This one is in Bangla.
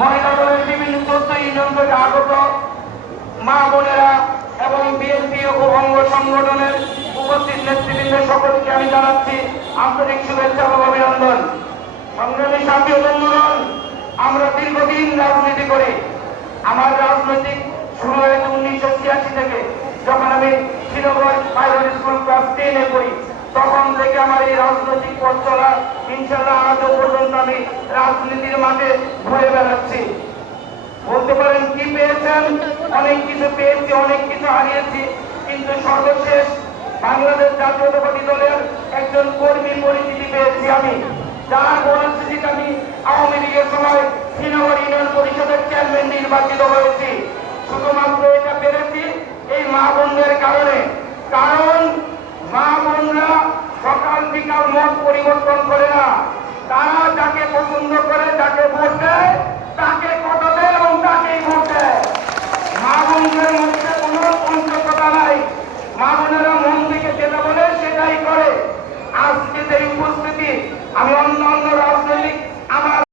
মহিলা দলের বিভিন্ন 14 ইউনিয়ন থেকে আগত মা বোনেরা এবং বিএনপি ও অঙ্গ সংগঠনের উপস্থিত নেতৃবৃন্দ সকলকে আমি জানাচ্ছি আন্তরিক শুভেচ্ছা ও অভিনন্দন। সংগ্রামী সাথী ও বন্ধুগণ, আমরা দীর্ঘদিন রাজনীতি করি। আমার রাজনৈতিক শুরু হয়েছে 1986 থেকে, যখন আমি শ্রীনগর প্রাইমারি স্কুল ক্লাস 10-এ পড়ি। তখন থেকে আমার এই রাজনৈতিক পথ চলা, ইনশাল্লাহ আজও পর্যন্ত আমি রাজনীতির মাঠে ঘুরে বেড়াচ্ছি। বলতে পারেন কি পেয়েছেন? অনেক কিছু পেয়েছি, অনেক কিছু হারিয়েছি, কিন্তু সর্বশেষ বাংলাদেশ জাতীয়তাবাদী দলের একজন কর্মী পরিচিতি পেয়েছি আমি, যার পরিস্থিতিতে আমি আওয়ামী লীগের সময় শ্রীনগর ইউনিয়ন পরিষদের চেয়ারম্যান নির্বাচিত হয়েছি। শুধুমাত্র এটা পেরেছি এই মা বোনদের কারণে। কারণ মা বোনরা সকাল বিকাল মত পরিবর্তন করে না। তারা যাকে পছন্দ করে, যাকে ভোট দেয়, তাকে কথা দেয় এবং তাকেই ভোট দেয়। মা বোনদের মধ্যে কোনো পঞ্চকতা নাই। মা বোনেরা মন থেকে যেটা বলে সেটাই করে। আজকে যে উপস্থিতি, আমি অন্য রাজনৈতিক